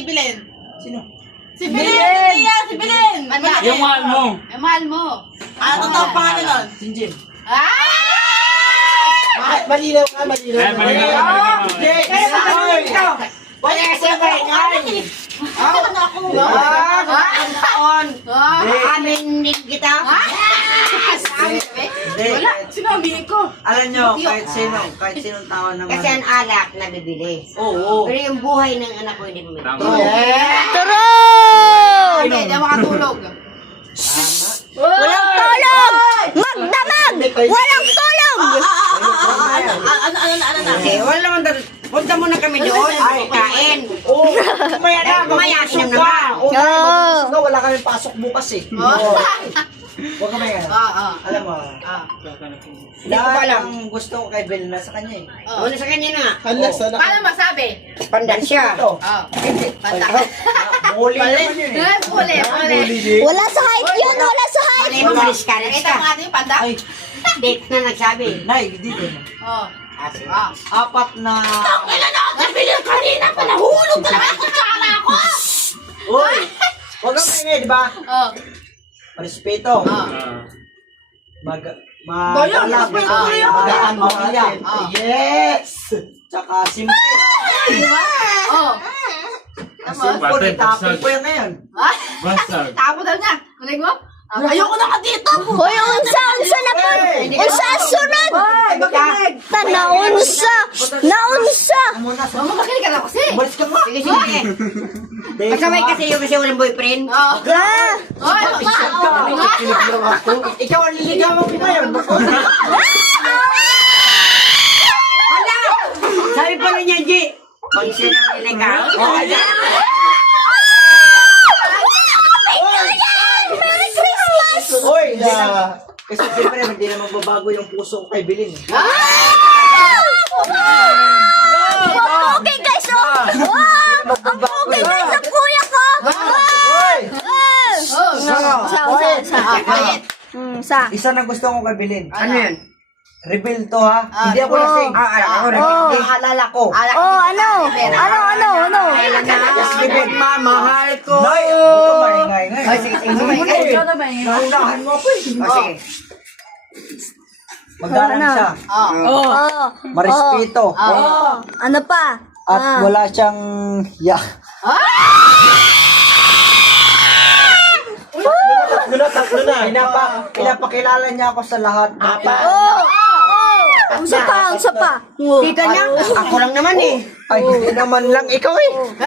ibilin? Sino? Si Bilin! Si Bilin! Yung mahal mo. Yung mahal mo. Ano tawag pangalan nun? Sinjin. Malinaw ka, malinaw. Eh, malinaw. Hindi! Wala kasi ang kaingay! Ano ako? Ang taon! Aminin kita! Wala, sinabi ko. Alam nyo, kahit sinong tao naman. Kasi ang alak na bibili. Oo. Pero yung buhay ng anak ko hindi mo Tama. Hindi, hindi makatulog. Walang tulog! Magdamag! Walang tulog! Ano na? Kasi wala naman punta muna kami doon. Kain. Oo. Kumaya na, Kumaya, mag-usok inom ka. naman. Oo, mag-usok ka. Wala kami pasok bukas eh. Huwag ka maya. Alam mo, Hindi ko pa alam. ang gusto ko kay Bel na sa kanya eh. Una sa kanya na nga. Handa sa na. Paano masabi? Pandan siya. Ito. Panta. Buli naman yun eh. Puli. Wala sa height yun! Wala sa height! Malay mo, malis-kalis Nakita mo ka. natin yung panda? Ay, Date na nagsabi. Nay, dito na. Oo. Sige. Apat na... Kailan ako nabili kanina pa nahulog na lang ang kutsara ko! Uy! Huwag kang maingay, di ba? Oo. Respeto. Bayan, respeto ko yun. Magaan mo kaya. Yes! Tsaka simple. Oo. Simple, itapon ko yan ngayon. Basag. Tapo daw niya. Kunig mo? Ayoko na ka dito! Hoy, unsa na po! Unsa ang sunod! Naunsa! Muna sa... Mama, makinig ka na kasi. Umalis ka nga! Sige, sige. Kasabay kasi yung kasi walang boyfriend. Oo. Ah! Oy, Ikaw ang liligawan ko ngayon. Sabi pala niya, G. Pag siya nang iligaw. Merry Christmas! Uy! Hindi na. Kasi siyempre, hindi na magbabago yung puso ko kay Bilin. Okay guys, oh! Wow! Ang pogi guys ang kuya ko! Uy! Sa? Isa na gusto ko kay Bilin. Ano yun? Reveal to ha. Hindi ako lasing. Ako rin. Ang alala ko. Oh, ano? Yes, reveal. Mamahal ko. Nay! Huwag ka maingay ngayon. Ay, sige, sige. Naundahan mo ako eh. Sige. Magalang siya. Oh. Marespeto. Ano pa? At wala siyang yak. Tatlo na. Pinapakilala niya ako sa lahat. Unsa pa? Tita niya, ako lang naman eh. Ay, hindi naman lang ikaw eh.